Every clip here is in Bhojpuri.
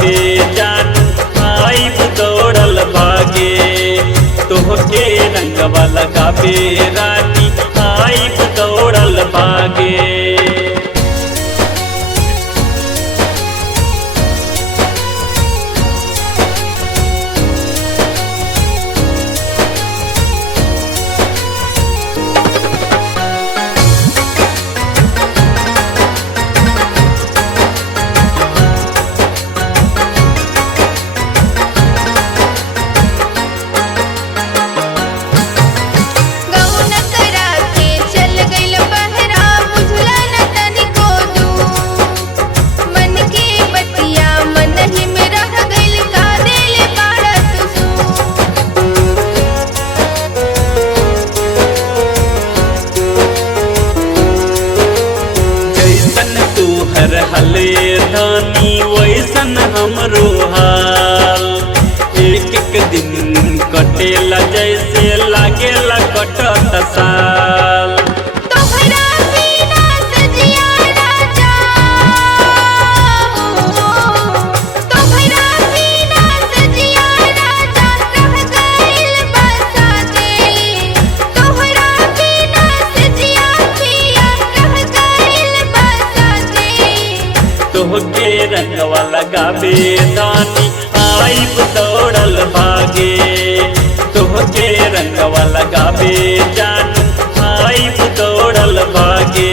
लगावे जानू आइब दौड़ल भागे। तोहके रंगवा लगावे रानी आइब दौड़ल भागे। हर हले धानी वैसन हमरो हाल। एक एक दिन कटेला जैसे लागेला कटत साल। तोहरा बिना सजिया राजा, तोहरा बिना सजिया राजा रह गइल बसाते। तोहरा बिना सजिया पिया रह गइल बसाते। तोहके रंगवा लगावे दानी आइब दौड़ल भागे। तोहके रंगवा लगावे जानू आइब दौड़ल भागे।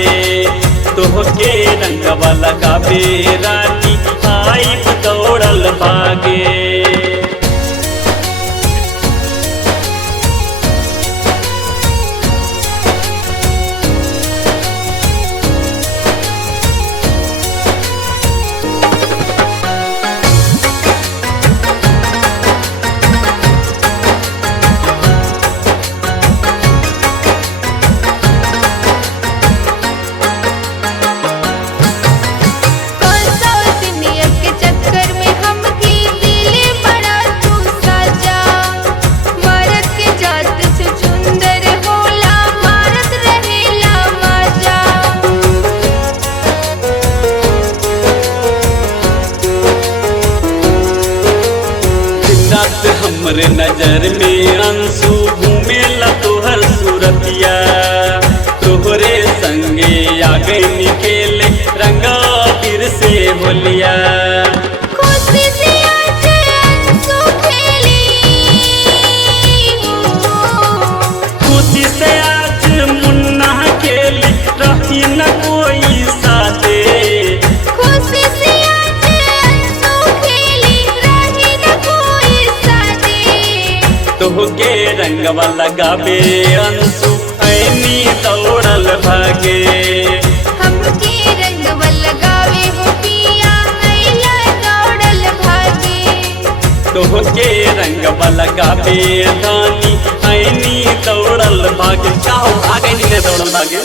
तोहके रंगवा लगावे रानी आइब दौड़ल भागे। हमरे नजर में अंशु घूमेला तोहर सूरतिया। तोहरे संगे आगे निकेले रंगा फिर से होलिया। खुशी से आज अंशु खेली, खुशी से आज मुन्ना खेली रही न कोई साथे। खुशी से आज अंशु खेली रही न कोई साथे। तोहके रंगवा लगावे अंशु ऐनी दौड़ल भागे। हमके रंगवा लगावे हो पिया अइला दौड़ल भागे। तोहके रंगवा लगावे धानी ऐनी दौड़ल भागे। का हो भागे नहीं दौड़ल भागे।